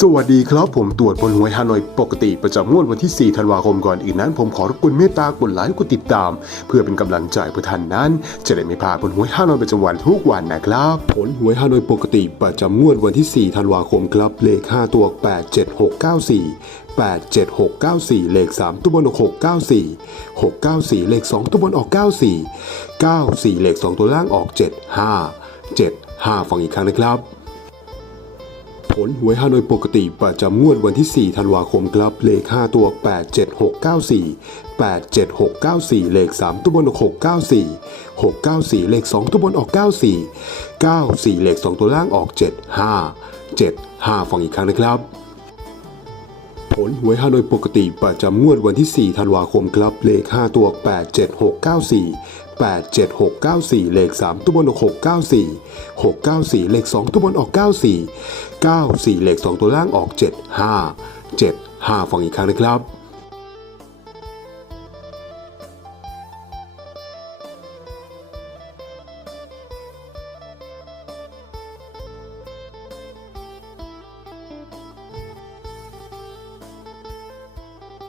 สวัสดีครับผมตรวจผลหวยฮานอยปกติประจำงวดวันที่ 4 ธันวาคมก่อนอื่นนั้น ผมขอรบกวนเมตตากดไลค์กดติดตาม เพื่อเป็นกำลังใจเพื่อท่านนั้น จะได้ไม่พลาดผลหวยฮานอยประจำวันทุกวันนะครับ ผลหวยฮานอยปกติประจำงวดวันที่ 4 ธันวาคมครับเลข 5 ตัว 87694 87694 เลข 3 ตัวบนออก694 694 เลข 2 ตัวบนออก 94 94 เลข 2 ตัวล่างออก 75 75 ฟังอีกครั้งนะครับ ผลหวยฮานอยปกติประจำงวดวันที่ 4 ธันวาคมครับ เลข 5 ตัว 87694 87694 เลข 3 ตัวบนออก694 694 เลข 2 ตัวบนออก 94 94 เลข 2 ตัวล่างออก 75 75 ฟังอีกครั้งนะครับผลหวยฮานอยปกติประจำงวดวันที่ 4 ธันวาคมครับ เลข 5 ตัว 87694 87694 เลข 3 ตัวบนออก 694 694 เลข 2 ตัวบนออก 94 94 เลข 2 ตัวล่างออก 75 75 ฟังอีกครั้งนะครับ